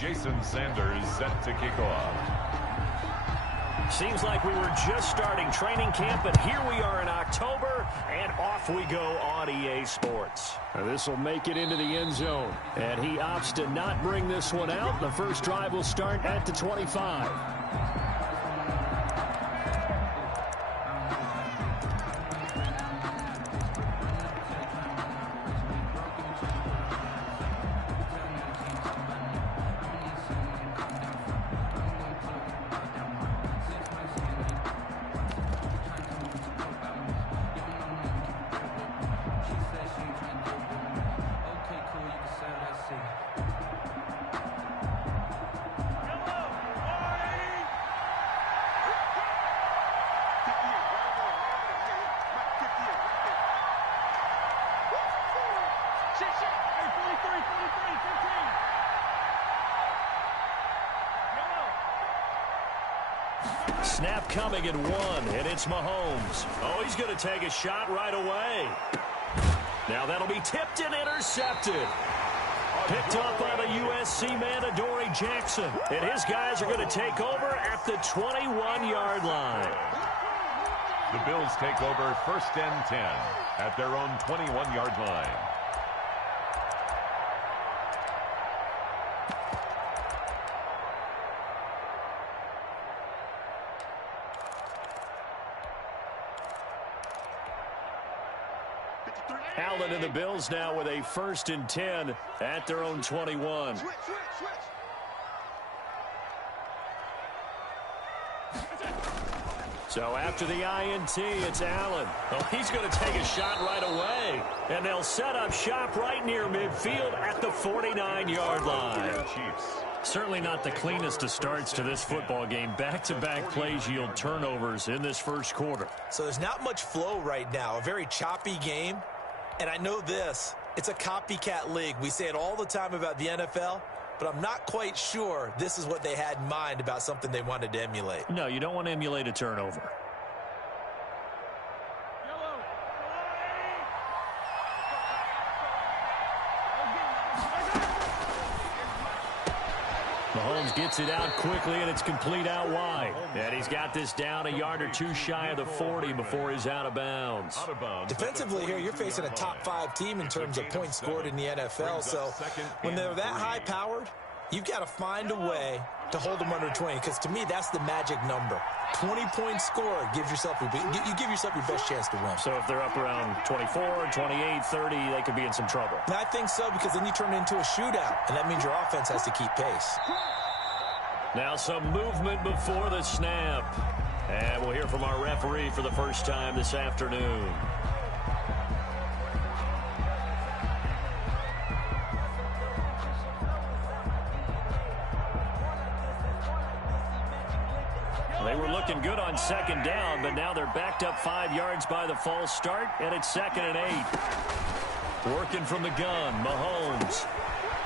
Jason Sanders set to kick off. Seems like we were just starting training camp, but here we are in October, and off we go on EA Sports. This will make it into the end zone, and he opts to not bring this one out. The first drive will start at the 25. Snap coming at 1, and it's Mahomes. Oh, he's going to take a shot right away. Now that'll be tipped and intercepted. Picked up by the USC man, Adoree Jackson. And his guys are going to take over at the 21-yard line. The Bills take over 1st and 10 at their own 21-yard line. Allen and the Bills now with a 1st and 10 at their own 21. So after the INT, it's Allen. Oh, he's going to take a shot right away. And they'll set up shop right near midfield at the 49-yard line. Chiefs. Certainly not the cleanest of starts to this football game. Back-to-back plays yield turnovers in this first quarter. So there's not much flow right now. A very choppy game. And I know this, it's a copycat league. We say it all the time about the NFL, but I'm not quite sure this is what they had in mind about something they wanted to emulate. No, you don't want to emulate a turnover. Mahomes gets it out quickly, and it's complete out wide. And he's got this down a yard or two shy of the 40 before he's out of bounds. Defensively here, you're facing a top-5 team in terms of points scored in the NFL. So when they're that high-powered, you've got to find a way to hold them under 20, because to me, that's the magic number. 20-point score gives yourself you give yourself your best chance to win. So if they're up around 24, 28, 30, they could be in some trouble. And I think so, because then you turn it into a shootout, and that means your offense has to keep pace. Now some movement before the snap. And we'll hear from our referee for the first time this afternoon. They were looking good on 2nd down, but now they're backed up 5 yards by the false start, and it's 2nd and 8. Working from the gun, Mahomes.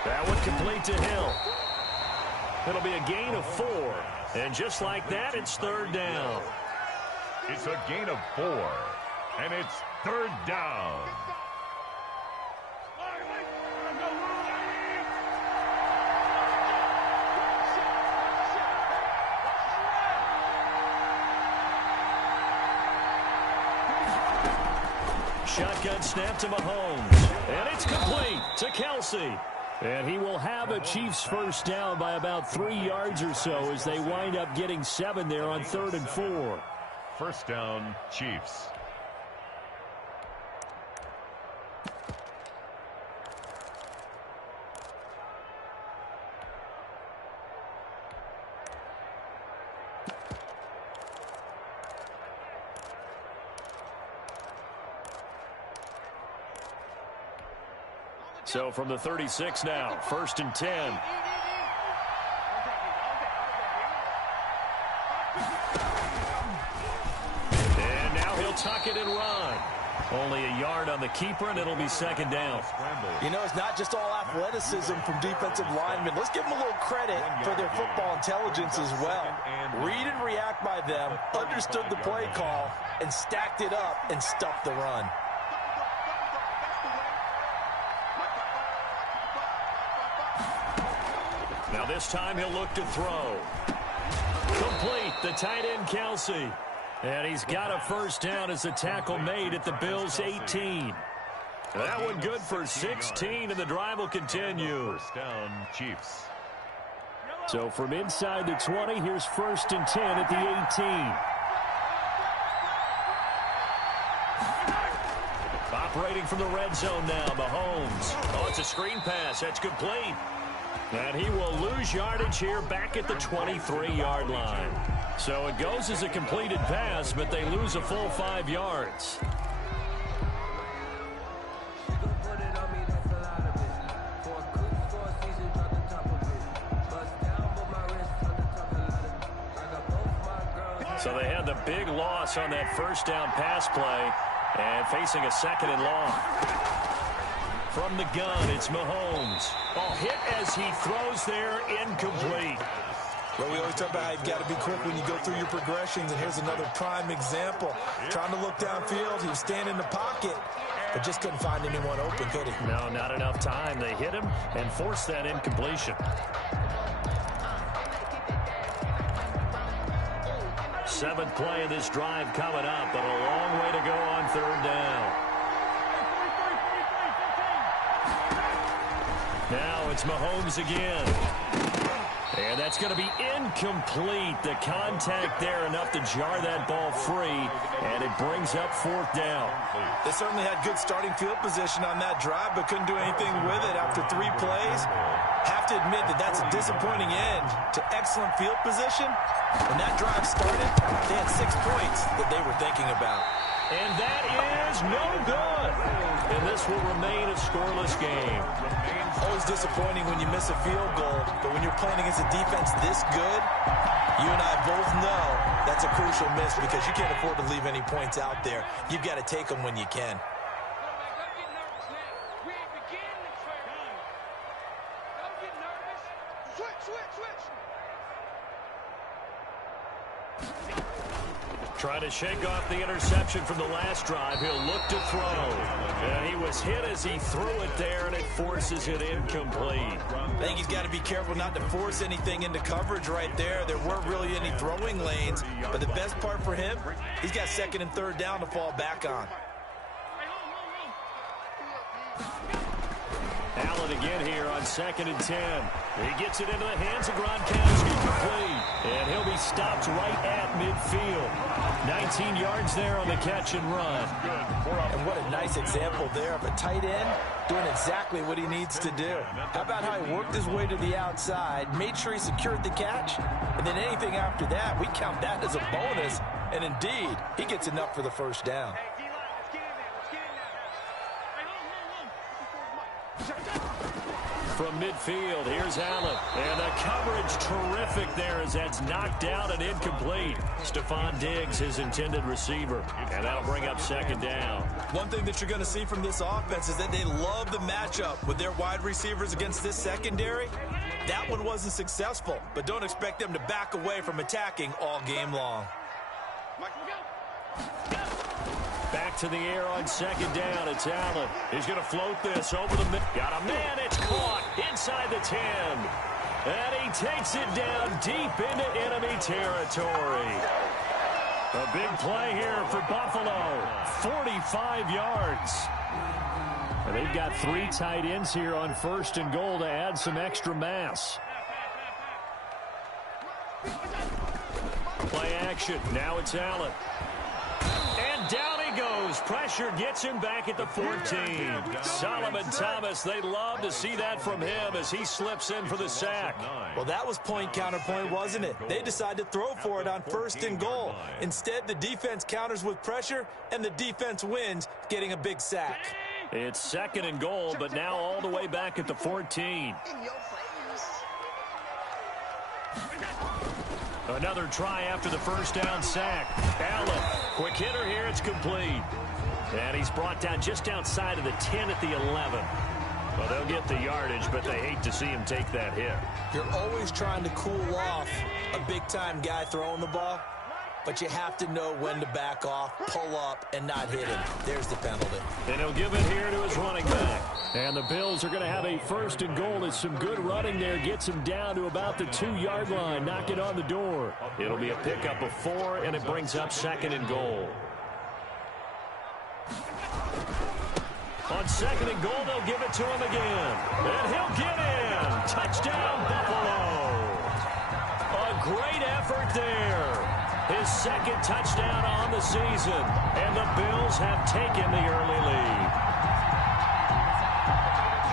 That one complete to Hill. It'll be a gain of 4. And just like that, it's 3rd down. It's a gain of 4, and it's 3rd down. Shotgun snap to Mahomes. And it's complete to Kelsey. And he will have a Chiefs first down by about 3 yards or so as they wind up getting 7 there on 3rd and 4. First down, Chiefs. So from the 36 now, 1st and 10. And now he'll tuck it and run. Only a yard on the keeper, and it'll be 2nd down. You know, it's not just all athleticism from defensive linemen. Let's give them a little credit for their football intelligence as well. Read and react by them, understood the play call, and stacked it up and stuffed the run. Now this time he'll look to throw. Complete, the tight end Kelsey. And he's got a first down as the tackle made at the Bills' 18. That one good for 16, and the drive will continue. First down, Chiefs. So from inside the 20, here's 1st and 10 at the 18. Operating from the red zone now, Mahomes. Oh, it's a screen pass. That's complete. And he will lose yardage here back at the 23-yard line. So it goes as a completed pass, but they lose a full 5 yards. So they had the big loss on that first down pass play and facing a 2nd and long. From the gun, it's Mahomes. Oh, hit as he throws there, incomplete. Well, we always talk about how you've got to be quick when you go through your progressions, and here's another prime example. Trying to look downfield, he was standing in the pocket, but just couldn't find anyone open, could he? No, not enough time. They hit him and forced that incompletion. 7th play of this drive coming up, but a long way to go on 3rd down. Now it's Mahomes again. And that's going to be incomplete. The contact there enough to jar that ball free, and it brings up 4th down. They certainly had good starting field position on that drive, but couldn't do anything with it after 3 plays. Have to admit that that's a disappointing end to excellent field position. When that drive started, they had 6 points that they were thinking about. And that is no good. And this will remain a scoreless game. Always disappointing when you miss a field goal, but when you're playing against a defense this good, you and I both know that's a crucial miss because you can't afford to leave any points out there. You've got to take them when you can. Trying to shake off the interception from the last drive. He'll look to throw. And he was hit as he threw it there, and it forces it incomplete. I think he's got to be careful not to force anything into coverage right there. There weren't really any throwing lanes, but the best part for him, he's got 2nd and 3rd down to fall back on. Allen again here on 2nd and 10. He gets it into the hands of Gronkowski, complete. And he'll be stopped right at midfield. 19 yards there on the catch and run. And what a nice example there of a tight end doing exactly what he needs to do. How about how he worked his way to the outside, made sure he secured the catch, and then anything after that, we count that as a bonus. And indeed, he gets enough for the first down. From midfield, here's Allen. And the coverage terrific there as that's knocked out and incomplete. Stephon Diggs, his intended receiver. And that'll bring up 2nd down. One thing that you're going to see from this offense is that they love the matchup with their wide receivers against this secondary. That one wasn't successful, but don't expect them to back away from attacking all game long. Back to the air on 2nd down. It's Allen. He's going to float this over the middle. Got a man. It's caught inside the 10. And he takes it down deep into enemy territory. A big play here for Buffalo. 45 yards. And they've got 3 tight ends here on 1st and goal to add some extra mass. Play action. Now it's Allen. And down he goes. Pressure gets him back at the 14. Solomon Thomas, they love to see that from him as he slips in for the sack. Well, that was point counterpoint, wasn't it? They decided to throw for it on 1st and goal. Instead, the defense counters with pressure, and the defense wins, getting a big sack. It's 2nd and goal, but now all the way back at the 14. Another try after the first down sack. Allen, quick hitter here, it's complete. And he's brought down just outside of the 10 at the 11. Well, they'll get the yardage, but they hate to see him take that hit. You're always trying to cool off a big-time guy throwing the ball. but you have to know when to back off, pull up, and not hit him. There's the penalty. And he'll give it here to his running back. And the Bills are going to have a 1st and goal. It's some good running there. Gets him down to about the 2-yard line. Knock it on the door. It'll be a pickup of 4, and it brings up 2nd and goal. On 2nd and goal, they'll give it to him again. And he'll get in. Touchdown, Buffalo. A great effort there. His 2nd touchdown on the season. And the Bills have taken the early lead.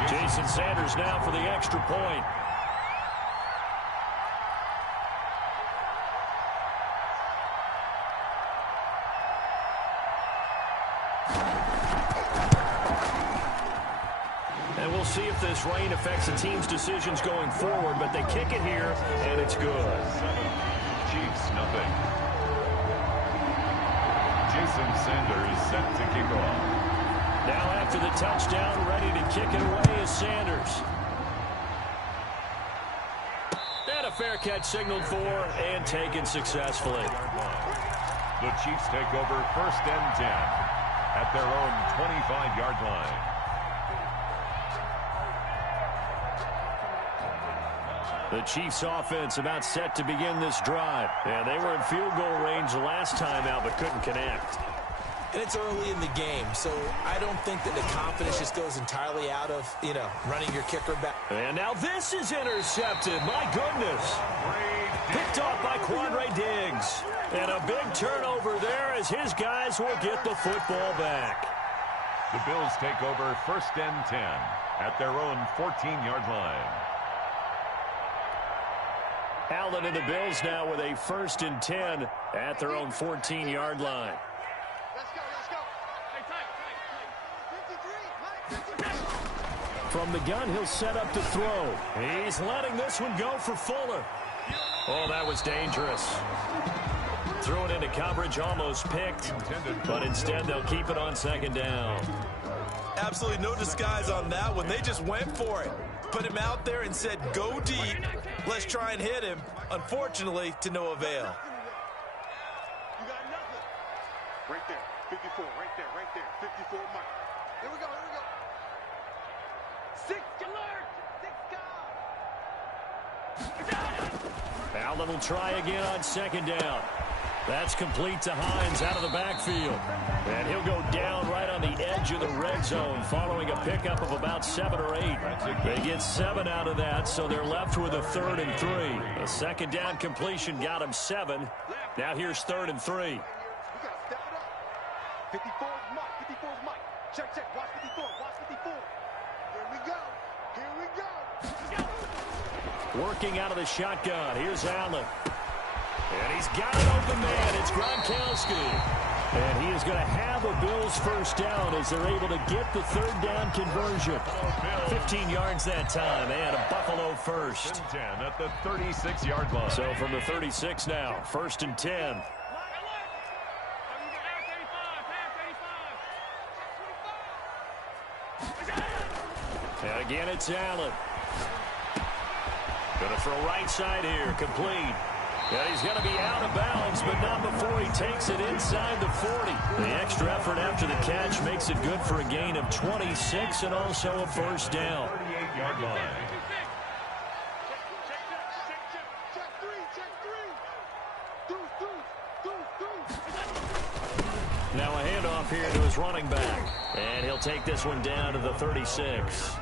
Jason Sanders now for the extra point. And we'll see if this rain affects the team's decisions going forward, but they kick it here, and it's good. Chiefs, nothing. Jason Sanders set to kick off. Now after the touchdown, ready to kick it away is Sanders. And a fair catch signaled for and taken successfully. The Chiefs take over 1st and 10 at their own 25-yard line. The Chiefs offense about set to begin this drive. And they were in field goal range the last time out but couldn't connect. And it's early in the game, so I don't think that the confidence just goes entirely out of, running your kicker back. And now this is intercepted. My goodness. Picked off by Quandre Diggs. And a big turnover there as his guys will get the football back. The Bills take over 1st and 10 at their own 14-yard line. Allen and the Bills now with a 1st and 10 at their own 14-yard line. From the gun, he'll set up to throw. He's letting this one go for Fuller. Oh, that was dangerous. Threw it into coverage, almost picked. But instead, they'll keep it on 2nd down. Absolutely no disguise on that one. They just went for it. Put him out there and said, go deep. Let's try and hit him. Unfortunately, to no avail. You got nothing. Right there. 54. Right there. 54 Mike. Here we go. Allen will try again on 2nd down. That's complete to Hines out of the backfield. And he'll go down right on the edge of the red zone following a pickup of about 7 or 8. They get 7 out of that, so they're left with a 3rd and 3. A 2nd down completion got him 7. Now here's 3rd and 3. We got to step it up. 54 is Mike. 54 is Mike. Check. Watch 54. Here we go. Working out of the shotgun. Here's Allen. And he's got an open man. It's Gronkowski. And he is going to have a Bills 1st down as they're able to get the 3rd down conversion. 15 yards that time and a Buffalo 1st. 10 at the 36-yard line. So from the 36 now, 1st and 10. And again, it's Allen. Going to throw right side here, complete. And he's going to be out of bounds, but not before he takes it inside the 40. The extra effort after the catch makes it good for a gain of 26 and also a 1st down. 38-yard line. Now a handoff here to his running back. And he'll take this one down to the 36.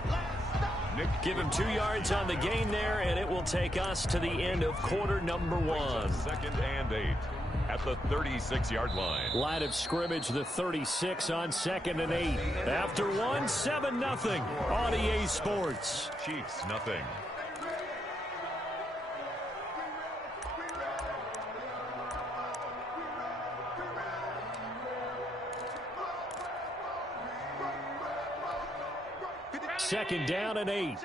Give him 2 yards on the gain there, and it will take us to the end of quarter number 1. 2nd and 8 at the 36-yard line. Line of scrimmage, the 36 on 2nd and 8. After 1, 7-0 on EA Sports. Chiefs, nothing. Second down and 8.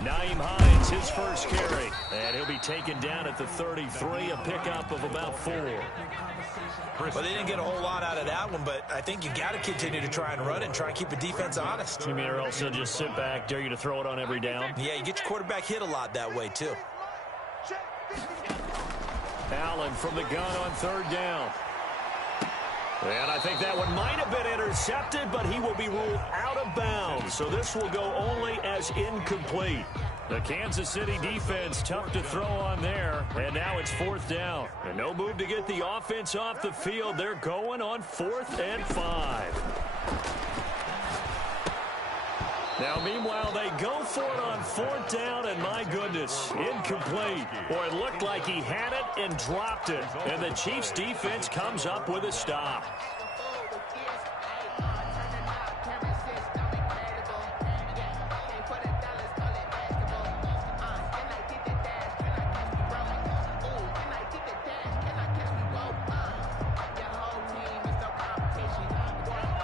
Naeem Hines Gets his first carry. And he'll be taken down at the 33, a pickup of about 4. Well, they didn't get a whole lot out of that one, but I think you got to continue to try and run it and try and keep the defense honest. You mean or else they'll just sit back, dare you to throw it on every down? Yeah, you get your quarterback hit a lot that way, too. Allen from the gun on 3rd down. And I think that one might have been intercepted, but he will be ruled out of bounds. So this will go only as incomplete. The Kansas City defense tough to throw on there. And now it's 4th down. And no move to get the offense off the field. They're going on 4th and 5. Now, meanwhile, they go for it on 4th down, and my goodness, incomplete. Boy, it looked like he had it and dropped it. And the Chiefs' defense comes up with a stop.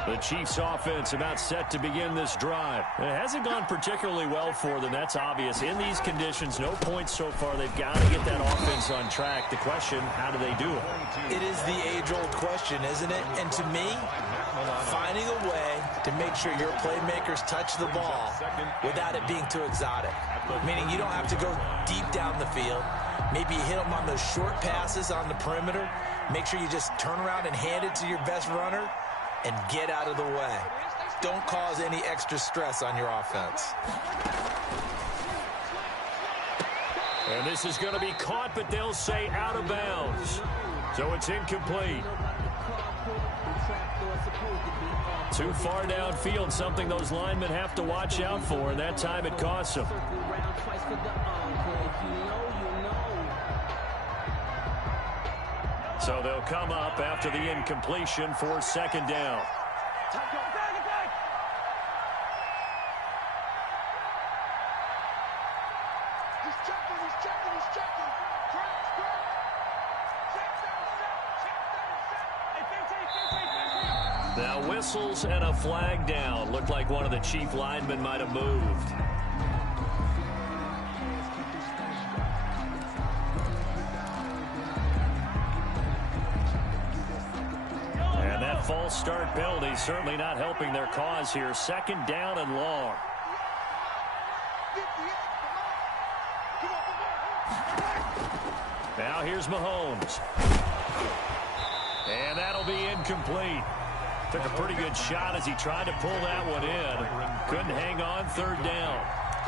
The Chiefs offense about set to begin this drive. It hasn't gone particularly well for them. That's obvious. In these conditions, no points so far. They've got to get that offense on track. The question, how do they do it? It is the age-old question, isn't it? And to me, finding a way to make sure your playmakers touch the ball without it being too exotic. Meaning you don't have to go deep down the field. Maybe you hit them on those short passes on the perimeter. Make sure you just turn around and hand it to your best runner and get out of the way. Don't cause any extra stress on your offense. And this is going to be caught, but they'll say out of bounds. So it's incomplete. Too far downfield, something those linemen have to watch out for, and that time it costs them. So they'll come up after the incompletion for 2nd down. Now whistles and a flag down. Looked like one of the Chief linemen might have moved. False start penalty certainly not helping their cause here. 2nd down and long. Now here's Mahomes. And that'll be incomplete. Took a pretty good shot as he tried to pull that one in. Couldn't hang on. 3rd down.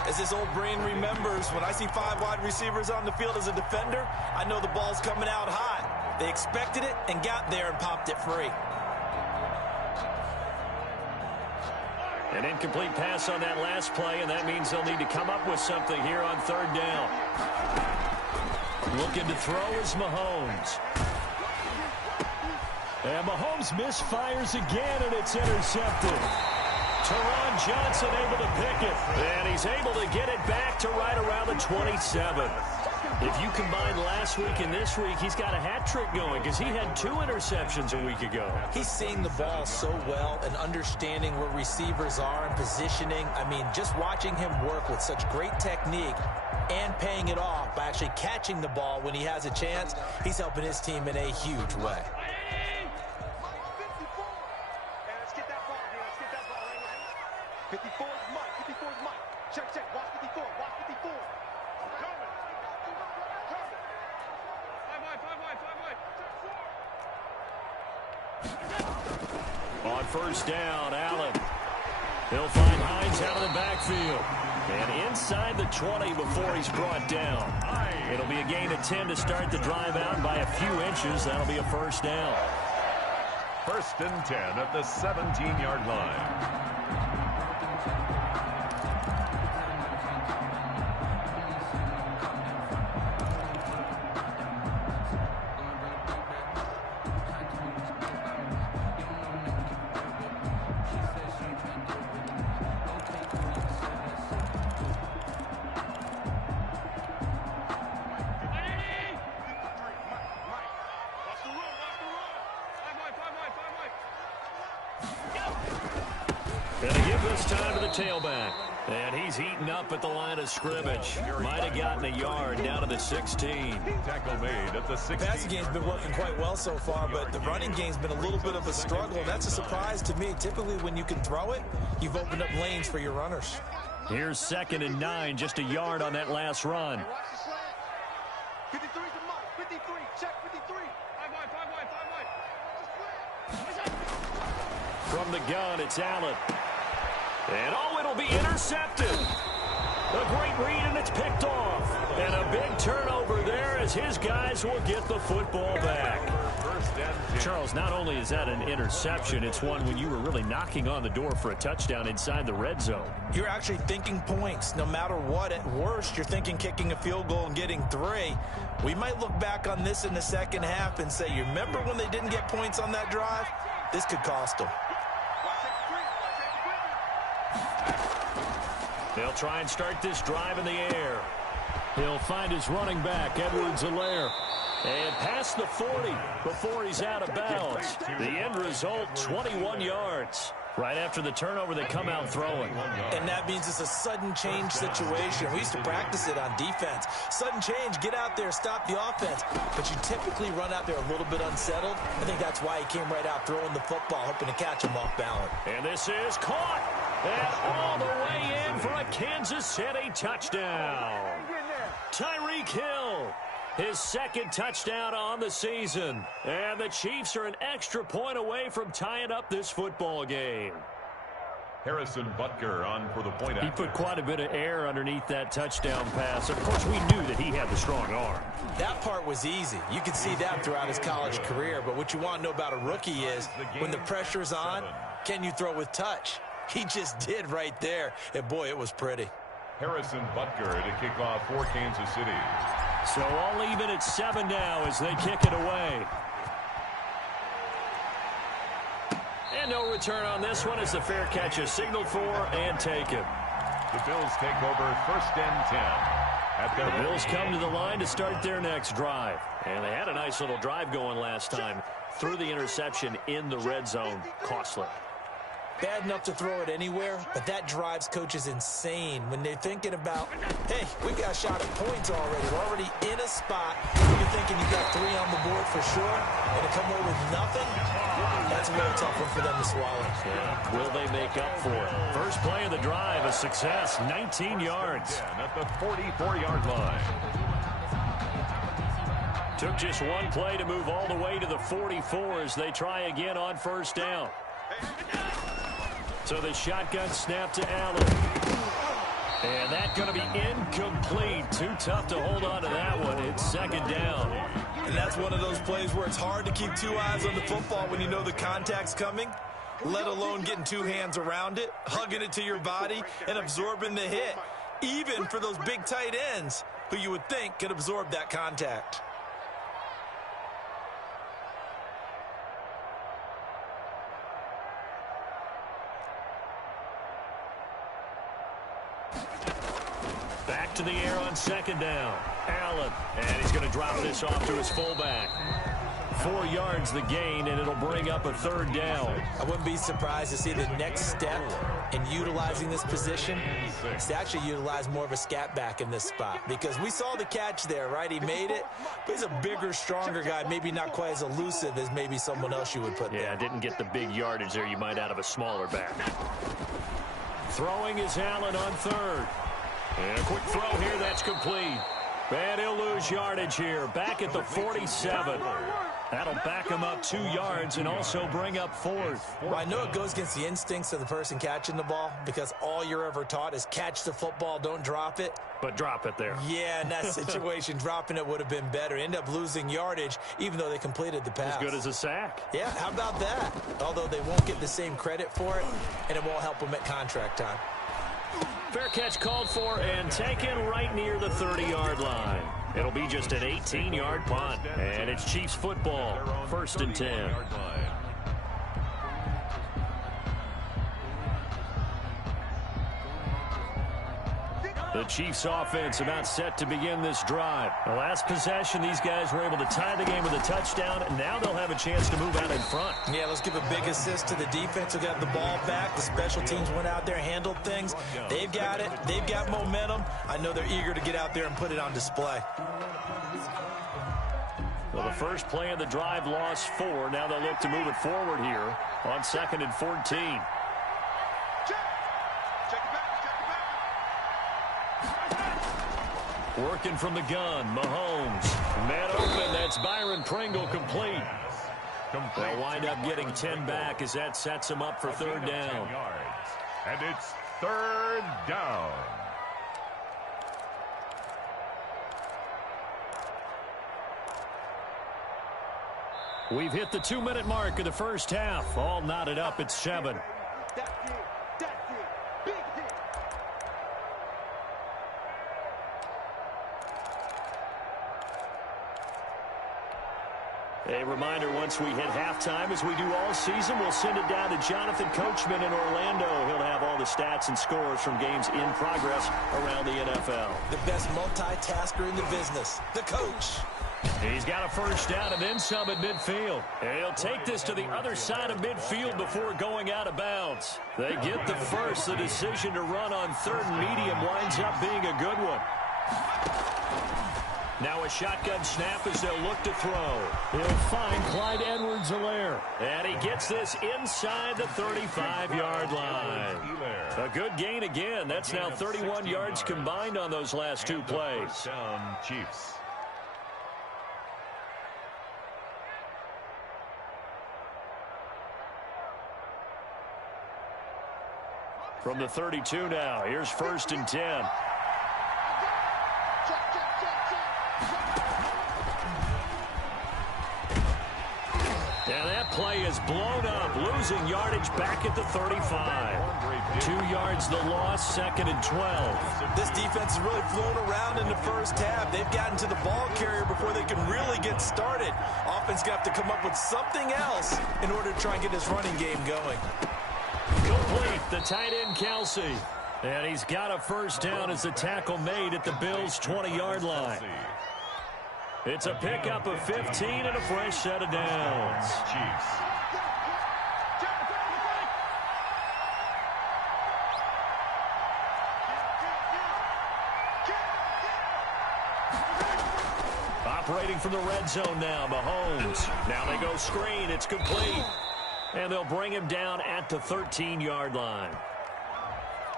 As this old brain remembers, when I see 5 wide receivers on the field as a defender, I know the ball's coming out hot. They expected it and got there and popped it free. An incomplete pass on that last play, and that means they'll need to come up with something here on 3rd down. Looking to throw is Mahomes. And Mahomes misfires again, and it's intercepted. Teron Johnson able to pick it, and he's able to get it back to right around the 27. If you combine last week and this week, he's got a hat trick going because he had 2 interceptions a week ago. He's seeing the ball so well and understanding where receivers are and positioning. I mean, just watching him work with such great technique and paying it off by actually catching the ball when he has a chance, he's helping his team in a huge way. Let's get that ball here. Let's get that ball right now. 54 is Mike. 54 is Mike. Check, check. Watch 54. Watch 54. On 1st down, Allen. He'll find Hines out of the backfield. And inside the 20 before he's brought down. It'll be a gain of 10 to start the drive out by a few inches. That'll be a 1st down. 1st and 10 at the 17-yard line. And to give this time to the tailback. And he's eaten up at the line of scrimmage. Might have gotten a yard down to the 16. Tackle made at the 16. The passing game's been working quite well so far, but the running game's been a little bit of a struggle, and that's a surprise to me. Typically, when you can throw it, you've opened up lanes for your runners. Here's 2nd and 9, just a yard on that last run. Watch the slant. 53's the mark. 53. Check 53. 5 wide. From the gun, it's Allen. And, oh, it'll be intercepted. A great read, and it's picked off. And a big turnover there as his guys will get the football back. Charles, not only is that an interception, it's one when you were really knocking on the door for a touchdown inside the red zone. You're actually thinking points. No matter what, at worst, you're thinking kicking a field goal and getting 3. We might look back on this in the second half and say, you remember when they didn't get points on that drive? This could cost them. They'll try and start this drive in the air. He'll find his running back, Edwards-Helaire. And past the 40 before he's out of bounds. The end result, 21 yards. Right after the turnover, they come out throwing. And that means it's a sudden change situation. We used to practice it on defense. Sudden change, get out there, stop the offense. But you typically run out there a little bit unsettled. I think that's why he came right out throwing the football, hoping to catch him off balance. And this is caught. And all the way in for a Kansas City touchdown. Tyreek Hill, his 2nd touchdown on the season. And the Chiefs are an extra point away from tying up this football game. Harrison Butker on for the point He after. put quite a bit of air underneath that touchdown pass. Of course, we knew that he had the strong arm. That part was easy. You could see that throughout his college career. But what you want to know about a rookie is when the pressure's on, can you throw with touch? He just did right there. And, boy, it was pretty. Harrison Butker to kick off for Kansas City. So all even at 7 now as they kick it away. And no return on this one as the fair catch is signaled for and taken. The Bills take over 1st and 10. At their The Bills come to the line to start their next drive. And they had a nice little drive going last time. Threw the interception in the red zone. Costly. Bad enough to throw it anywhere, but that drives coaches insane when they're thinking about, hey, we got a shot at points already. We're already in a spot where you're thinking you got 3 on the board for sure, and to come away with nothing, that's a really tough one for them to swallow. Yeah. Will they make up for it? First play of the drive, a success, 19 yards. At the 44-yard line. Took just one play to move all the way to the 44 as they try again on 1st down. So the shotgun snap to Allen. And that's going to be incomplete. Too tough to hold on to that one. It's 2nd down. And that's one of those plays where it's hard to keep 2 eyes on the football when you know the contact's coming, let alone getting 2 hands around it, hugging it to your body, and absorbing the hit, even for those big tight ends who you would think could absorb that contact. Back to the air on 2nd down. Allen. And he's going to drop this off to his fullback. 4 yards the gain, and it'll bring up a 3rd down. I wouldn't be surprised to see the next step in utilizing this position is to actually utilize more of a scat back in this spot. Because we saw the catch there, right? He made it, but he's a bigger, stronger guy, maybe not quite as elusive as maybe someone else you would put there. Yeah, didn't get the big yardage there you might out of a smaller back. Throwing is Allen on 3rd. And a quick throw here, that's complete. And he'll lose yardage here, back at the 47. That'll back him up 2 yards and also bring up 4th. Well, I know it goes against the instincts of the person catching the ball because all you're ever taught is catch the football, don't drop it. But drop it there. Yeah, in that situation, dropping it would have been better. End up losing yardage, even though they completed the pass. As good as a sack. Yeah, how about that? Although they won't get the same credit for it, and it won't help them at contract time. Fair catch called for and taken right near the 30-yard line. It'll be just an 18-yard punt, and it's Chiefs football, 1st and 10. The Chiefs offense about set to begin this drive. The last possession, these guys were able to tie the game with a touchdown, and now they'll have a chance to move out in front. Yeah, let's give a big assist to the defense who got the ball back. The special teams went out there, handled things. They've got it. They've got momentum. I know they're eager to get out there and put it on display. Well, the first play of the drive lost 4. Now they'll look to move it forward here on 2nd and 14. Working from the gun, Mahomes. Man open, that's Byron Pringle complete. They'll wind up getting 10 back as that sets them up for 3rd down. And it's 3rd down. We've hit the 2-minute mark of the first half. All knotted up at 7. A reminder, once we hit halftime, as we do all season, we'll send it down to Jonathan Coachman in Orlando. He'll have all the stats and scores from games in progress around the NFL. The best multitasker in the business, the coach. He's got a first down and then some at midfield. And he'll take this to the other side of midfield before going out of bounds. They get the first. The decision to run on 3rd and medium winds up being a good one. Now a shotgun snap as they'll look to throw. He'll find Clyde Edwards-Helaire. And he gets this inside the 35-yard line. A good gain again. That's now 31 yards combined on those last 2 plays. Down, Chiefs. From the 32 now, here's 1st and 10. And that play is blown up, losing yardage back at the 35. 2 yards the loss, 2nd and 12. This defense is really flown around in the first half. They've gotten to the ball carrier before they can really get started. Offense got to come up with something else in order to try and get this running game going. Complete, the tight end Kelsey. And he's got a first down as the tackle made at the Bills' 20-yard line. It's a pickup of 15 and a fresh set of downs. Chiefs. Operating from the red zone now, Mahomes. Now they go screen. It's complete. And they'll bring him down at the 13-yard line.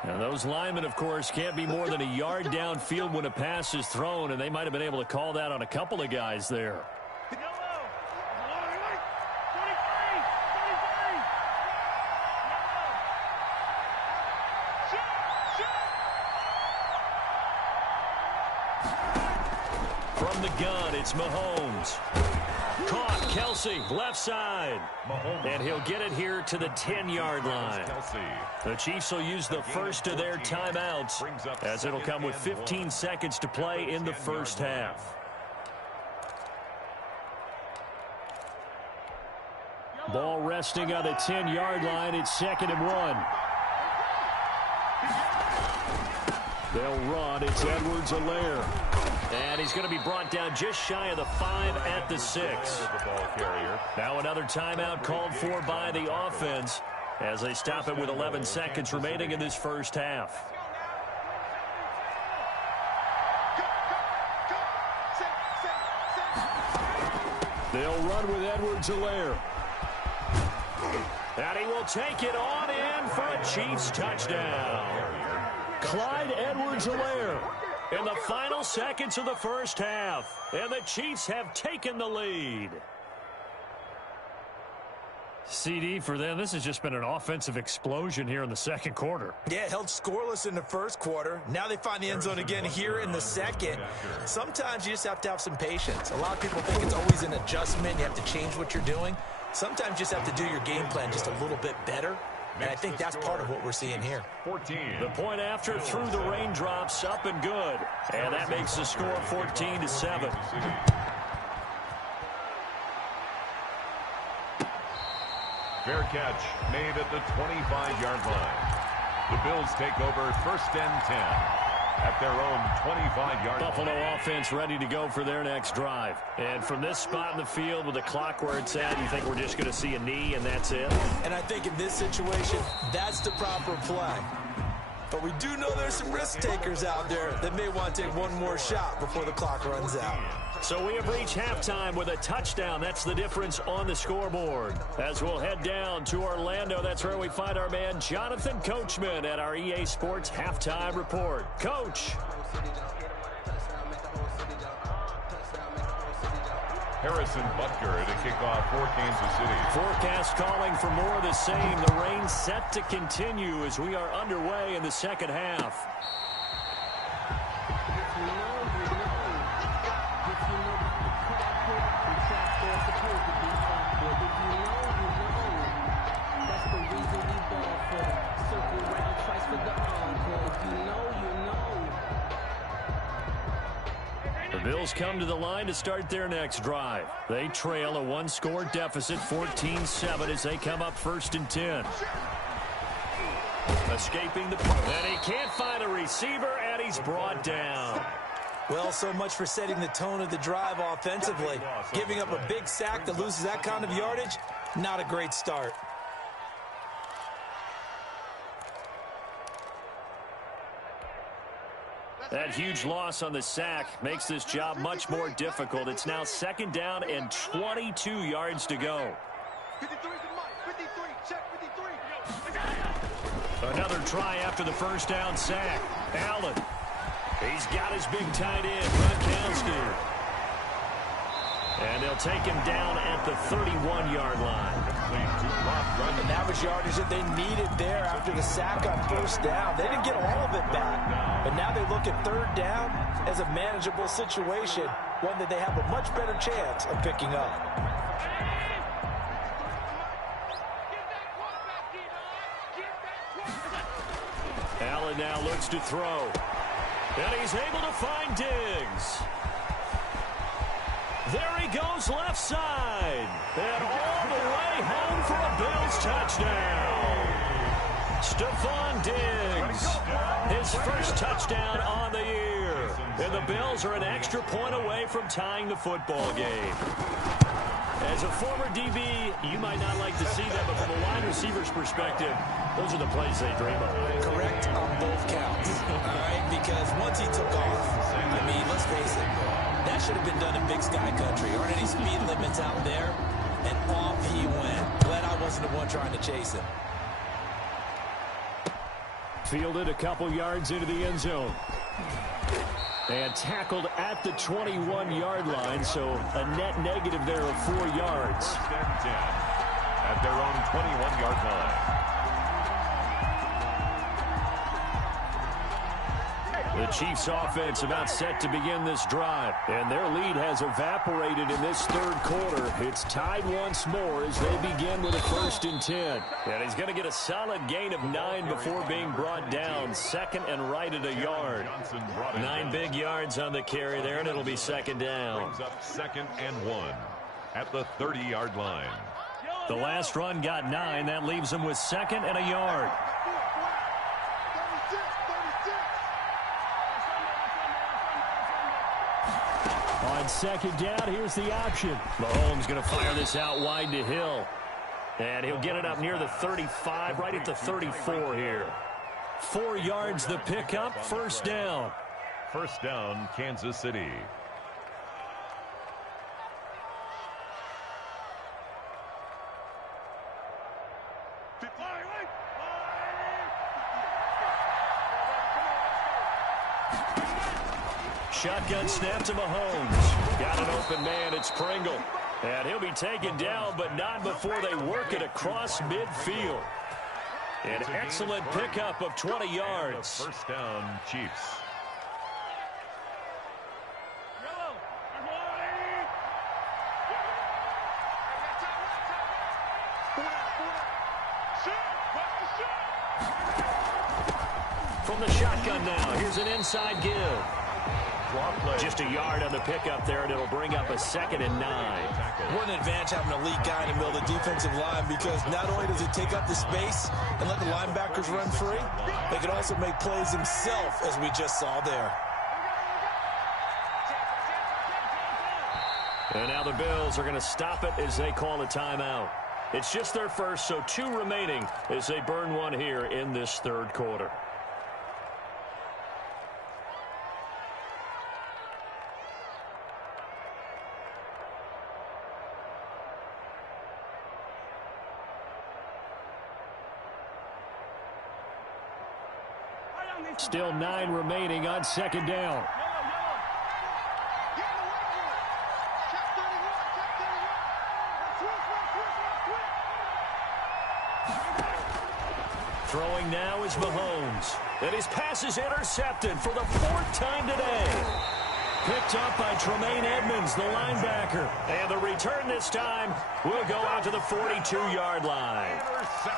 Now, those linemen, of course, can't be more than a yard downfield when a pass is thrown, and they might have been able to call that on a couple of guys there. From the gun, it's Mahomes. Caught, Kelsey, left side. And he'll get it here to the 10-yard line. The Chiefs will use the first of their timeouts, as it'll come with 15 seconds to play in the first half. Ball resting on the 10-yard line. It's 2nd and 1. They'll run. It's Edwards-Helaire. And he's going to be brought down just shy of the 5 at the 6. Now another timeout called for by the offense as they stop it with 11 seconds remaining in this first half. They'll run with Edwards-Helaire. And he will take it on in for a Chiefs touchdown. Clyde Edwards-Helaire in the final seconds of the first half. And the Chiefs have taken the lead. CD for them, this has just been an offensive explosion here in the second quarter. Yeah, held scoreless in the first quarter. Now they find the end zone again here in the second. Sometimes you just have to have some patience. A lot of people think it's always an adjustment. You have to change what you're doing. Sometimes you just have to do your game plan just a little bit better. And I think that's part of what we're seeing here. 14. The point after through the raindrops, up and good. And that makes the score 14-7. Fair catch made at the 25-yard line. The Bills take over 1st and 10. at their own 25-yard line. Buffalo offense ready to go for their next drive. And from this spot in the field with the clock where it's at, you think we're just going to see a knee and that's it? And I think in this situation, that's the proper play. But we do know there's some risk takers out there that may want to take one more shot before the clock runs out. So we have reached halftime with a touchdown. That's the difference on the scoreboard. As we'll head down to Orlando, that's where we find our man Jonathan Coachman at our EA Sports Halftime Report. Coach. Harrison Butker to kick off for Kansas City. Forecast calling for more of the same. The rain set to continue as we are underway in the second half. The Bills come to the line to start their next drive. They trail a one-score deficit, 14-7, as they come up 1st and 10. Escaping the punt, and he can't find a receiver, and he's brought down. Well, so much for setting the tone of the drive offensively. Giving up a big sack that loses that kind of yardage, not a great start. That huge loss on the sack makes this job much more difficult. It's now 2nd down and 22 yards to go. 53 to Mike. 53. Check 53. Another try after the 1st down sack. Allen. He's got his big tight end, Gronkowski. And they'll take him down at the 31-yard line. And that was yardage that they needed there after the sack on 1st down. They didn't get all of it back, but now they look at 3rd down as a manageable situation, one that they have a much better chance of picking up. Allen now looks to throw. And he's able to find Diggs. There he goes left side. And all the way home for a Bills touchdown. Stephon Diggs, his first touchdown on the year. And the Bills are an extra point away from tying the football game. As a former DB, you might not like to see that, but from a wide receiver's perspective, those are the plays they dream of. Correct on both counts, all right? Because once he took off, I mean, let's face it, that should have been done in Big Sky Country. Aren't any speed limits out there? And off he went. Glad I wasn't the one trying to chase him. Fielded a couple yards into the end zone. And tackled at the 21-yard line, so a net negative there of 4 yards. 1st and 10 at their own 21-yard line. The Chiefs offense about set to begin this drive, and their lead has evaporated in this 3rd quarter. It's tied once more as they begin with a 1st and 10. And he's going to get a solid gain of 9 before being brought down. 2nd and right at a yard. 9 big yards on the carry there, and it'll be 2nd down. Brings up 2nd and 1 at the 30-yard line. The last run got 9. That leaves him with 2nd and a yard. On 2nd down, here's the option. Mahomes going to fire this out wide to Hill. And he'll get it up near the 35, right at the 34 here. 4 yards the pickup, 1st down. 1st down, Kansas City. Shotgun snap to Mahomes. Got an open man, it's Pringle. And he'll be taken down, but not before they work it across midfield. An excellent pickup of 20 yards. 1st down, Chiefs. From the shotgun now, here's an inside give. Just a yard on the pickup there, and it'll bring up a 2nd and 9. What an advantage having an elite guy in the middle of the defensive line, because not only does he take up the space and let the linebackers run free, they can also make plays himself, as we just saw there. And now the Bills are going to stop it as they call a timeout. It's just their first, so 2 remaining as they burn one here in this 3rd quarter. Still 9 remaining on 2nd down. Throwing now is Mahomes. And his pass is intercepted for the 4th time today. Picked up by Tremaine Edmonds, the linebacker. And the return this time will go out to the 42-yard line.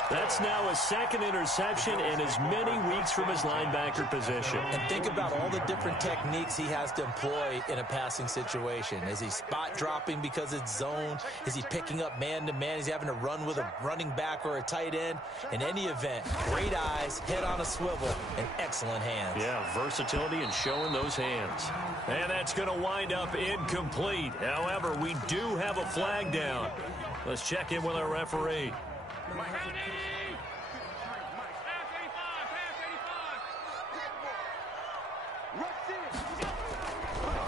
That's now a 2nd interception in as many weeks from his linebacker position. And think about all the different techniques he has to employ in a passing situation. Is he spot dropping because it's zone? Is he picking up man-to-man? Is he having to run with a running back or a tight end? In any event, great eyes, head on a swivel, and excellent hands. Yeah, versatility and showing those hands. And that's going to wind up incomplete. However, we do have a flag down. Let's check in with our referee.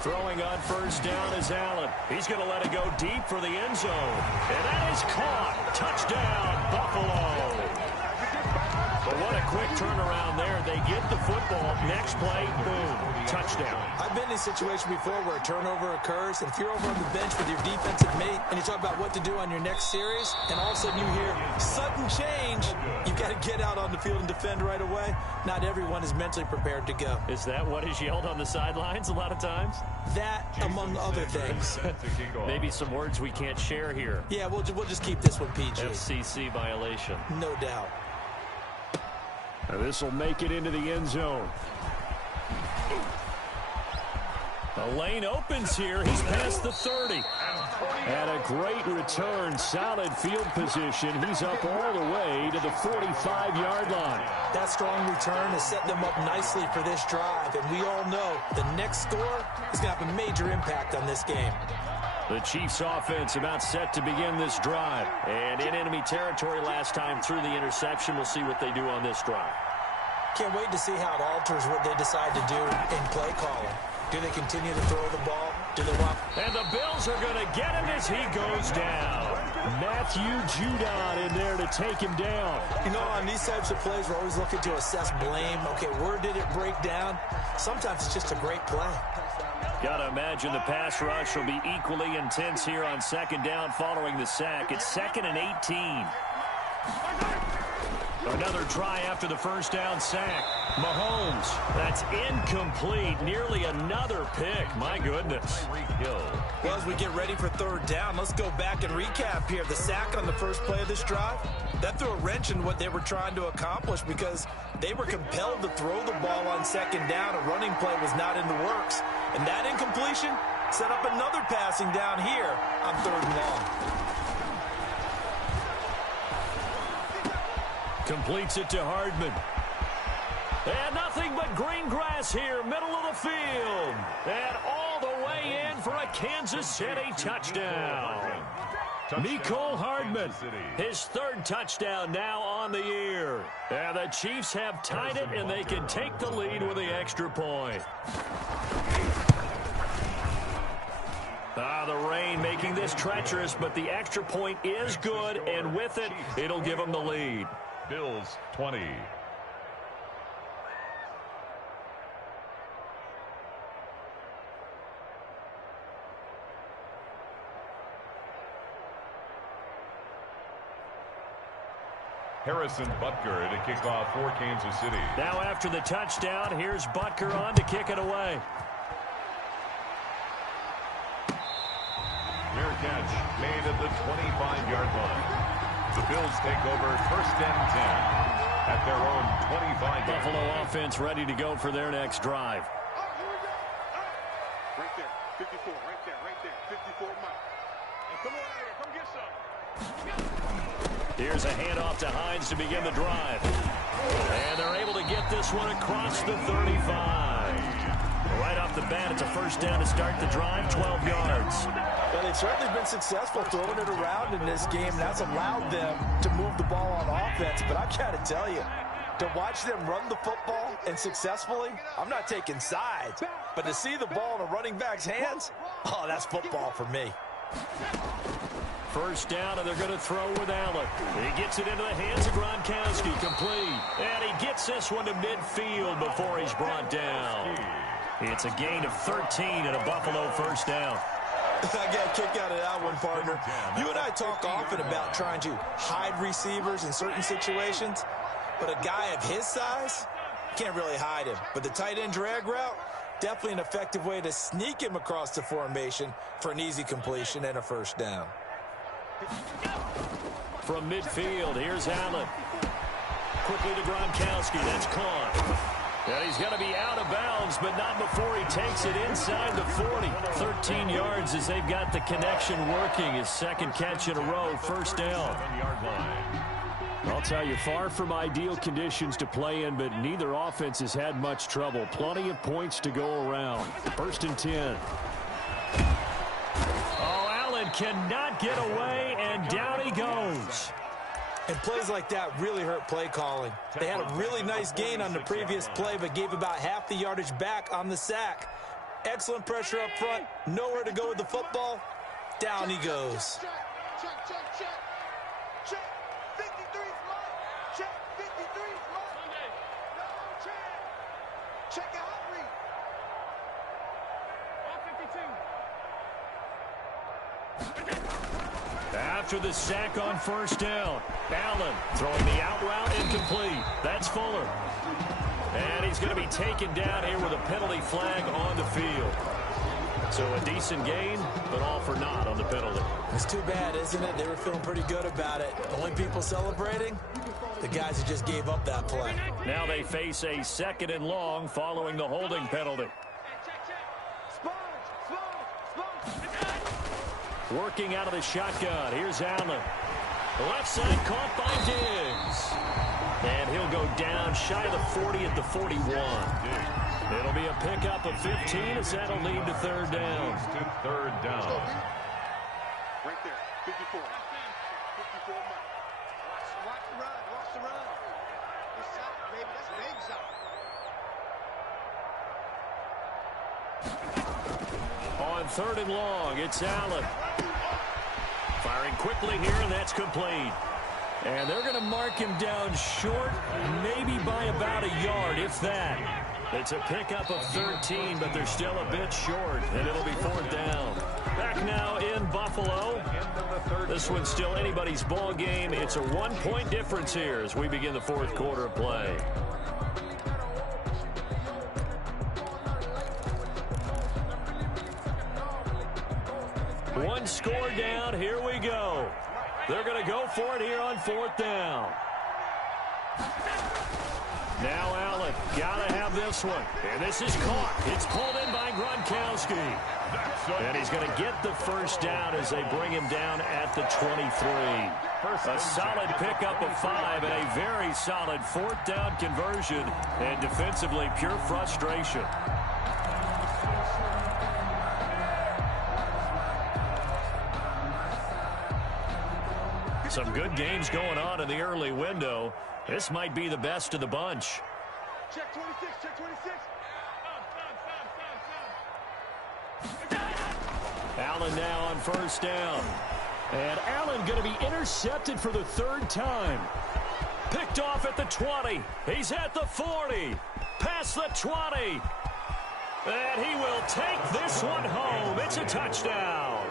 Throwing on 1st down is Allen. He's going to let it go deep for the end zone. And that is caught. Touchdown, Buffalo. But what a quick turnaround there. They get the football. Next play, boom, touchdown. I've been in a situation before where a turnover occurs, and if you're over on the bench with your defensive mate and you talk about what to do on your next series, and all of a sudden you hear sudden change, you've got to get out on the field and defend right away. Not everyone is mentally prepared to go. Is that what is yelled on the sidelines a lot of times? That, among other things. Maybe some words we can't share here. Yeah, we'll just keep this one PG. FCC violation. No doubt. This will make it into the end zone. The lane opens here. He's past the 30. And a great return. Solid field position. He's up all the way to the 45-yard line. That strong return has set them up nicely for this drive. And we all know the next score is going to have a major impact on this game. The Chiefs offense about set to begin this drive. And in enemy territory last time through the interception. We'll see what they do on this drive. Can't wait to see how it alters what they decide to do in play calling. Do they continue to throw the ball? Do they want? And the Bills are going to get him as he goes down. Matthew Judon in there to take him down. You know, on these types of plays, we're always looking to assess blame. Okay, where did it break down? Sometimes it's just a great play. Got to imagine the pass rush will be equally intense here on 2nd down following the sack. It's 2nd and 18. Another try after the 1st down sack. Mahomes, that's incomplete. Nearly another pick. My goodness. Well, as we get ready for 3rd down, let's go back and recap here. The sack on the first play of this drive, that threw a wrench in what they were trying to accomplish because they were compelled to throw the ball on 2nd down. A running play was not in the works. And that incompletion set up another passing down here on 3rd and long. Completes it to Hardman. And nothing but green grass here, middle of the field. And all the way in for a Kansas City touchdown. Mecole Hardman, his 3rd touchdown now on the year. And the Chiefs have tied it, and they can take the lead with the extra point. The rain making this treacherous, but the extra point is good, and with it, it'll give them the lead. Bills 20. Harrison Butker to kick off for Kansas City. Now after the touchdown, here's Butker on to kick it away. Fair catch made at the 25-yard line. The Bills take over 1st and 10 at their own 25. Buffalo offense ready to go for their next drive. 54, right there. 54, Mike. Hey, come on out here. Come get some. Here's a handoff to Hines to begin the drive. And they're able to get this one across the 35. Right off the bat, it's a first down to start the drive, 12 yards. Well, they've certainly been successful throwing it around in this game, and that's allowed them to move the ball on offense. But I've got to tell you, to watch them run the football and successfully, I'm not taking sides. But to see the ball in a running back's hands, oh, that's football for me. First down, and they're going to throw with Allen. He gets it into the hands of Gronkowski, complete. And he gets this one to midfield before he's brought down. It's a gain of 13 and a Buffalo first down. I got a kick out of that one, partner. You and I talk often about trying to hide receivers in certain situations, but a guy of his size, can't really hide him. But the tight end drag route, definitely an effective way to sneak him across the formation for an easy completion and a first down. From midfield, here's Allen. Quickly to Gronkowski. That's caught. And he's going to be out of bounds, but not before he takes it inside the 40. 13 yards as they've got the connection working. His second catch in a row, first down. I'll tell you, far from ideal conditions to play in, but neither offense has had much trouble. Plenty of points to go around. First and 10. Cannot get away, and down he goes. And plays like that really hurt play calling. They had a really nice gain on the previous play, but gave about half the yardage back on the sack. Excellent pressure up front, nowhere to go with the football. Down he goes. Check. 53's mine. Check. 53's mine. No check. Check out read. 52. After the sack on first down, Allen throwing the out route incomplete. That's Fuller. And he's going to be taken down here with a penalty flag on the field. So a decent gain, but all for naught on the penalty. It's too bad, isn't it? They were feeling pretty good about it. Only people celebrating, the guys who just gave up that play. Now they face a second and long following the holding penalty. Working out of the shotgun. Here's Allen. Left side caught by Diggs. And he'll go down shy of the 40 at the 41. It'll be a pickup of 15 as that'll lead to third down. Third down. Right there. 54. 54 Mike. Watch the run. Watch the run. This side, baby. That's big side. On third and long, it's Allen. Firing quickly here, and that's complete. And they're going to mark him down short, maybe by about a yard, if that. It's a pickup of 13, but they're still a bit short, and it'll be fourth down. Back now in Buffalo. This one's still anybody's ball game. It's a one-point difference here as we begin the fourth quarter of play. One score down. Here we go. They're going to go for it here on fourth down. Now Allen, got to have this one. And this is caught. It's pulled in by Gronkowski. And he's going to get the first down as they bring him down at the 23. A solid pickup of 5 and a very solid fourth down conversion. And defensively, pure frustration. Some good games going on in the early window. This might be the best of the bunch. Check 26, check 26. Allen now on first down. And Allen going to be intercepted for the third time. Picked off at the 20. He's at the 40. Past the 20. And he will take this one home. It's a touchdown.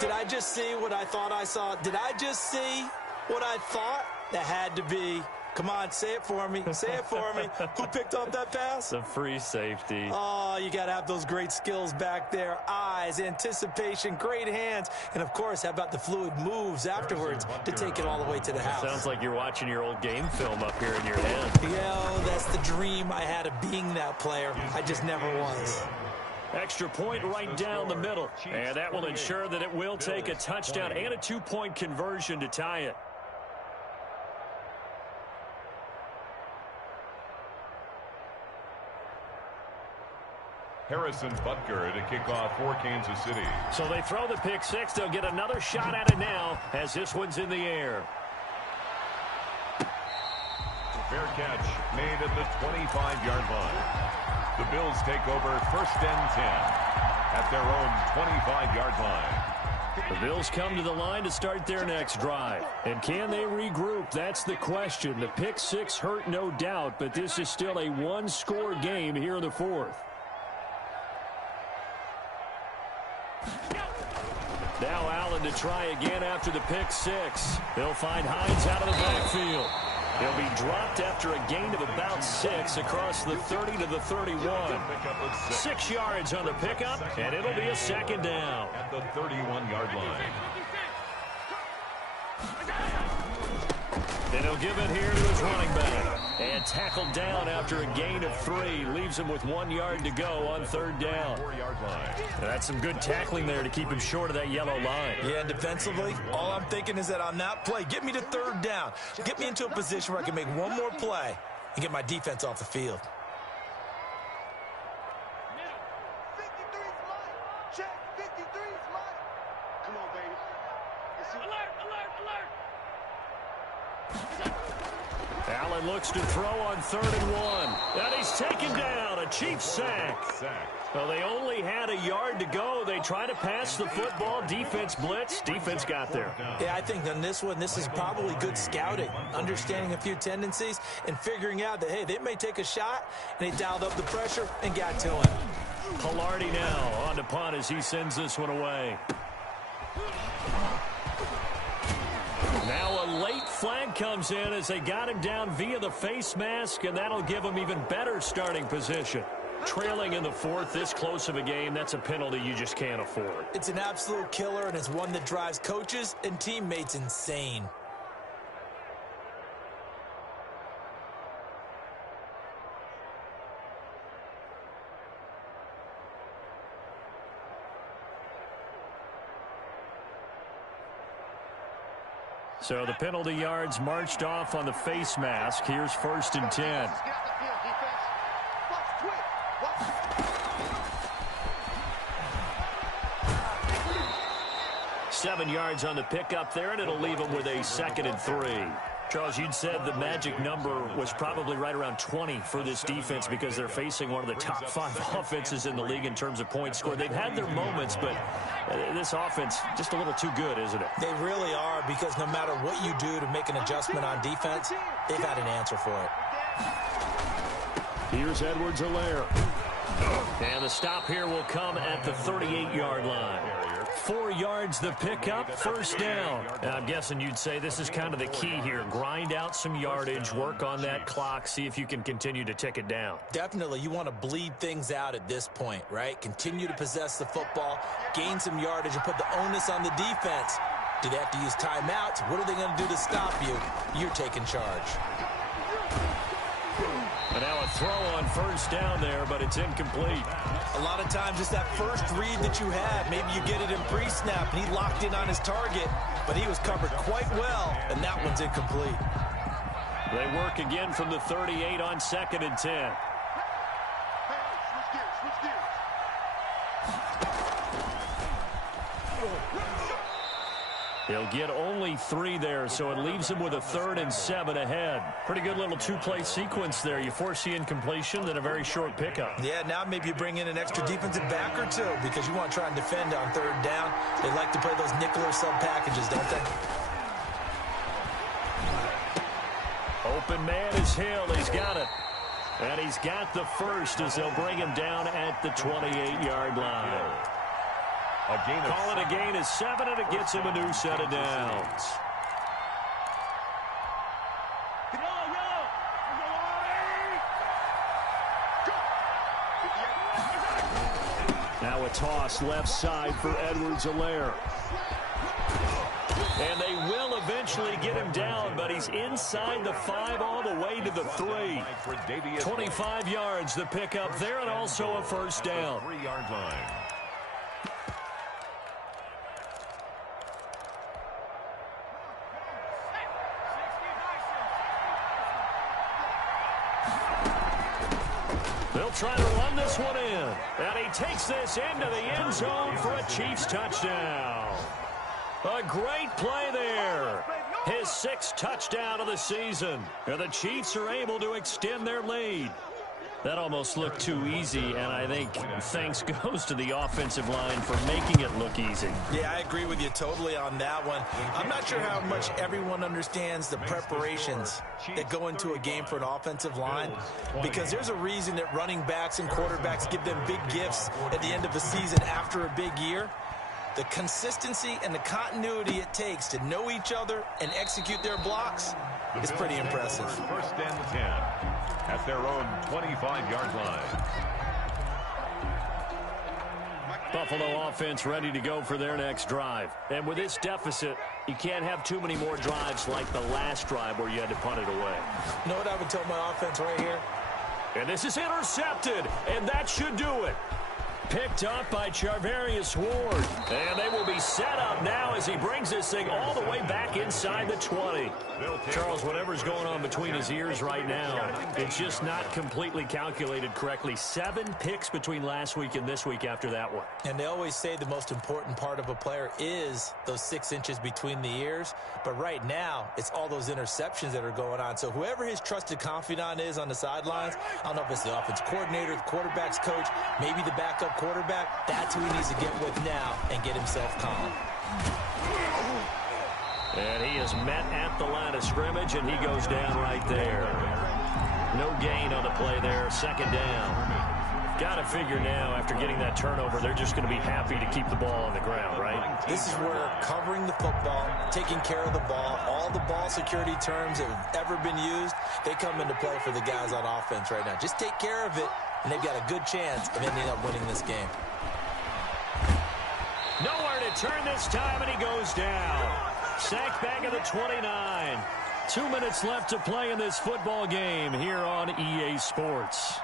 Did I just see what I thought I saw? Did I just see what I thought? That had to be. Come on, say it for me. Say it for me. Who picked up that pass? The free safety. Oh, you got to have those great skills back there. Eyes, anticipation, great hands. And, of course, how about the fluid moves afterwards to take it all the way to the house? Sounds like you're watching your old game film up here in your head. Yeah, that's the dream I had of being that player. I just never was. Extra point right down the middle. And that will ensure that it will take a touchdown and a 2-point conversion to tie it. Harrison Butker to kick off for Kansas City. So they throw the pick six. They'll get another shot at it now as this one's in the air. Fair catch made at the 25-yard line. The Bills take over 1st and 10 at their own 25-yard line. The Bills come to the line to start their next drive. And can they regroup? That's the question. The pick six hurt, no doubt, but this is still a one-score game here in the fourth. Now Allen to try again after the pick six. They'll find Hines out of the backfield. He'll be dropped after a gain of about 6 across the 30 to the 31. 6 yards on the pickup, and it'll be a second down. At the 31-yard line. And he'll give it here to his running back. And tackled down after a gain of 3. Leaves him with 1 yard to go on 3rd down. 4-yard line. That's some good tackling there to keep him short of that yellow line. Yeah, and defensively, all I'm thinking is that on that play, get me to 3rd down. Get me into a position where I can make one more play and get my defense off the field. Check, 53's mine. Come on, baby. Alert, alert, alert. Allen looks to throw on 3rd and 1. And he's taken down. A Chiefs sack. Well, they only had a yard to go. They try to pass the football. Defense blitz. Defense got there. Yeah, I think on this one, this is probably good scouting, understanding a few tendencies and figuring out that, hey, they may take a shot, and they dialed up the pressure and got to him. Pilardi now on the punt as he sends this one away. Now a late flag comes in as they got him down via the face mask, and that'll give him even better starting position. Trailing in the fourth, this close of a game, that's a penalty you just can't afford. It's an absolute killer, and it's one that drives coaches and teammates insane. So the penalty yards marched off on the face mask. Here's 1st and 10. 7 yards on the pickup there, and it'll leave them with a 2nd and 3. Charles, you'd said the magic number was probably right around 20 for this defense because they're facing one of the top 5 offenses in the league in terms of points scored. They've had their moments, but this offense just a little too good, isn't it? They really are, because no matter what you do to make an adjustment on defense, they've had an answer for it. Here's Edwards-Helaire. And the stop here will come at the 38-yard line. 4 yards the pickup, 1st down. Now, I'm guessing you'd say this is kind of the key here. Grind out some yardage, work on that clock, see if you can continue to tick it down. Definitely, you want to bleed things out at this point, right? Continue to possess the football, gain some yardage, and put the onus on the defense. Do they have to use timeouts? What are they going to do to stop you? You're taking charge. And now a throw on 1st down there, but it's incomplete. A lot of times it's that first read that you have. Maybe you get it in pre-snap, and he locked in on his target, but he was covered quite well, and that one's incomplete. They work again from the 38 on 2nd and 10. He'll get only 3 there, so it leaves him with a 3rd and 7 ahead. Pretty good little 2-play sequence there. You force the incompletion, then a very short pickup. Yeah, now maybe you bring in an extra defensive back or 2 because you want to try and defend on 3rd down. They like to play those nickel or sub packages, don't they? Open man is Hill. He's got it. And he's got the first as they'll bring him down at the 28-yard line. Call it a gain of 7, and it gets him a new set of downs. Now a toss left side for Edwards-Helaire. And they will eventually get him down, but he's inside the 5 all the way to the 3. 25 yards the pickup there, and also a first down. 3-yard line. They'll try to run this one in. And he takes this into the end zone for a Chiefs touchdown. A great play there. His 6th touchdown of the season. And the Chiefs are able to extend their lead. That almost looked too easy, and I think thanks goes to the offensive line for making it look easy. Yeah, I agree with you totally on that one. I'm not sure how much everyone understands the preparations that go into a game for an offensive line, because there's a reason that running backs and quarterbacks give them big gifts at the end of the season after a big year. The consistency and the continuity it takes to know each other and execute their blocks is pretty impressive. First and 10 at their own 25-yard line. Buffalo offense ready to go for their next drive. And with this deficit, you can't have too many more drives like the last drive where you had to punt it away. You know what I would tell my offense right here? And this is intercepted, and that should do it. Picked up by Charvarius Ward. And they will be set up now as he brings this thing all the way back inside the 20. Charles, whatever's going on between his ears right now, it's just not completely calculated correctly. 7 picks between last week and this week after that one. And they always say the most important part of a player is those 6 inches between the ears. But right now, it's all those interceptions that are going on. So whoever his trusted confidant is on the sidelines, I don't know if it's the offense coordinator, the quarterback's coach, maybe the backup quarterback, that's who he needs to get with now and get himself calm. And he is met at the line of scrimmage, and he goes down right there. No gain on the play there, 2nd down. Got to figure now, after getting that turnover, they're just going to be happy to keep the ball on the ground, right? This is where covering the football, taking care of the ball, all the ball security terms that have ever been used, they come into play for the guys on offense right now. Just take care of it, and they've got a good chance of ending up winning this game. Nowhere to turn this time, and he goes down. Sacked back at the 29. 2 minutes left to play in this football game here on EA Sports.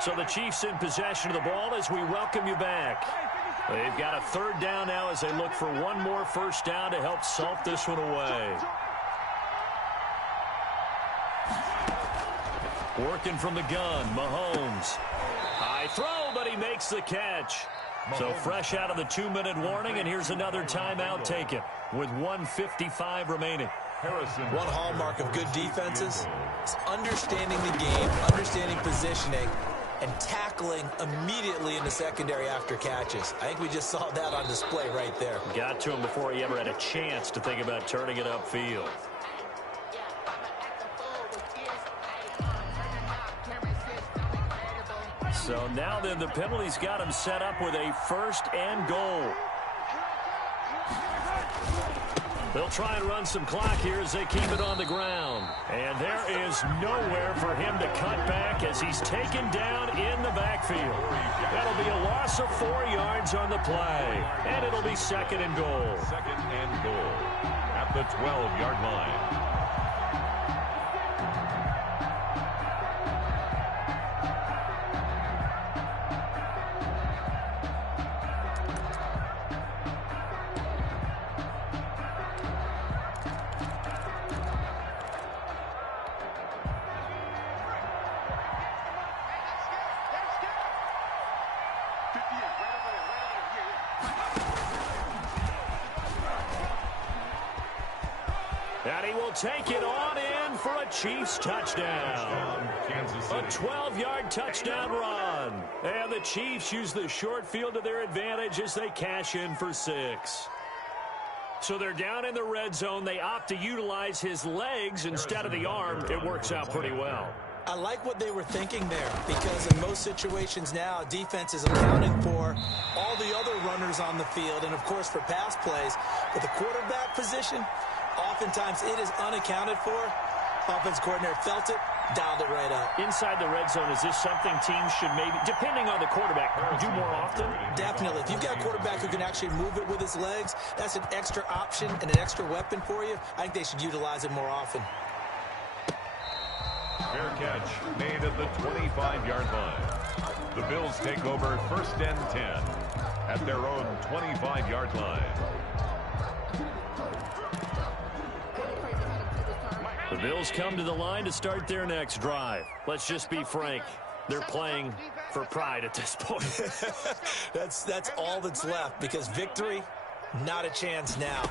So the Chiefs in possession of the ball as we welcome you back. They've got a 3rd down now as they look for one more first down to help salt this one away. Working from the gun, Mahomes. High throw, but he makes the catch. So fresh out of the 2-minute warning, and here's another timeout taken with 1:55 remaining. One hallmark of good defenses is understanding the game, understanding positioning, and tackling immediately in the secondary after catches. I think we just saw that on display right there. Got to him before he ever had a chance to think about turning it upfield. So now then the penalty's got him set up with a 1st and goal. They'll try and run some clock here as they keep it on the ground. And there is nowhere for him to cut back as he's taken down in the backfield. That'll be a loss of 4 yards on the play. And it'll be 2nd and goal. 2nd and goal at the 12-yard line. And he will take it on in for a Chiefs touchdown. A 12-yard touchdown run. And the Chiefs use the short field to their advantage as they cash in for 6. So they're down in the red zone. They opt to utilize his legs instead of the arm. It works out pretty well. I like what they were thinking there, because in most situations now, defense is accounting for all the other runners on the field and, of course, for pass plays. But the quarterback position, oftentimes it is unaccounted for. Offense coordinator felt it, dialed it right up. Inside the red zone, is this something teams should maybe, depending on the quarterback, do more often? Definitely. If you've got a quarterback who can actually move it with his legs, that's an extra option and an extra weapon for you. I think they should utilize it more often. Fair catch made at the 25-yard line. The Bills take over 1st and 10 at their own 25-yard line. The Bills come to the line to start their next drive. Let's just be frank. They're playing for pride at this point. That's all that's left, because victory, not a chance now.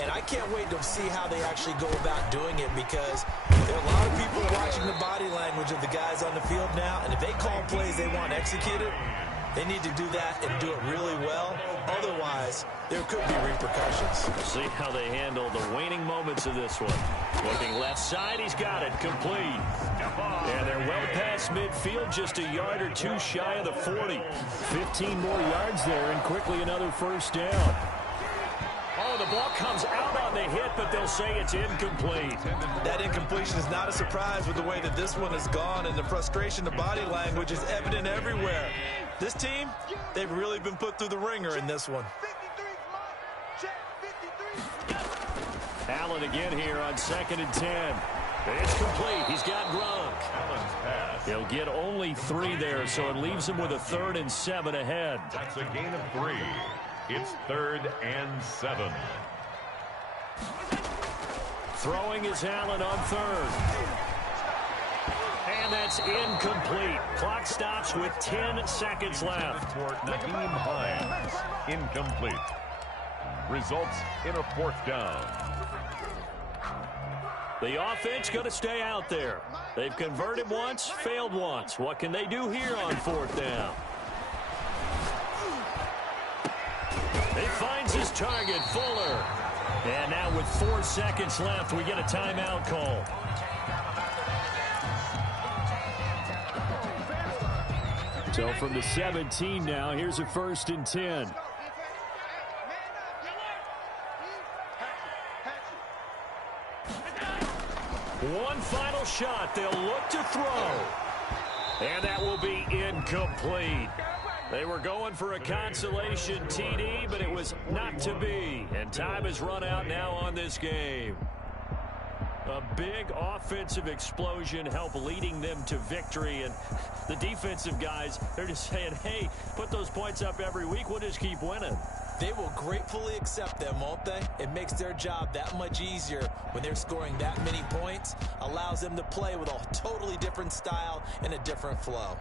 And I can't wait to see how they actually go about doing it, because there are a lot of people watching the body language of the guys on the field now, and if they call plays they want executed, they need to do that and do it really well. Otherwise, there could be repercussions. We'll see how they handle the waning moments of this one. Looking left side, he's got it, complete. And they're well past midfield, just a yard or two shy of the 40. 15 more yards there, and quickly another first down. Oh, the ball comes out on the hit, but they'll say it's incomplete. That incompletion is not a surprise with the way that this one has gone, and the frustration, the body language is evident everywhere. This team, they've really been put through the ringer in this one. Allen again here on 2nd and 10. It's complete. He's got Gronk. He'll get only 3 there, so it leaves him with a 3rd and 7 ahead. That's a gain of 3. It's 3rd and 7. Throwing is Allen on 3rd. And that's incomplete. Clock stops with 10 seconds left. For Naheem Hines. Incomplete. Results in a 4th down. The offense going to stay out there. They've converted once, failed once. What can they do here on 4th down? He finds his target, Fuller. And now with 4 seconds left, we get a timeout call. So from the 17 now, here's a 1st and 10. One final shot. They'll look to throw. And that will be incomplete. They were going for a consolation TD, but it was not to be. And time has run out now on this game. A big offensive explosion helped leading them to victory. And the defensive guys, they're just saying, hey, put those points up every week. We'll just keep winning. They will gratefully accept them, won't they? It makes their job that much easier when they're scoring that many points. Allows them to play with a totally different style and a different flow.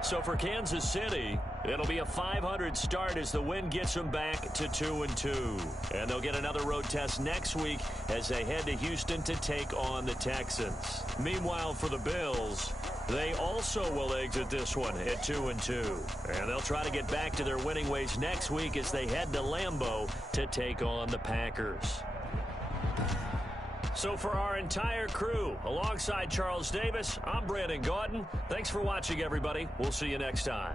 So for Kansas City, it'll be a .500 start as the win gets them back to 2-2. And they'll get another road test next week as they head to Houston to take on the Texans. Meanwhile, for the Bills, they also will exit this one at 2-2. And they'll try to get back to their winning ways next week as they head to Lambeau to take on the Packers. So for our entire crew, alongside Charles Davis, I'm Brandon Gaudin. Thanks for watching, everybody. We'll see you next time.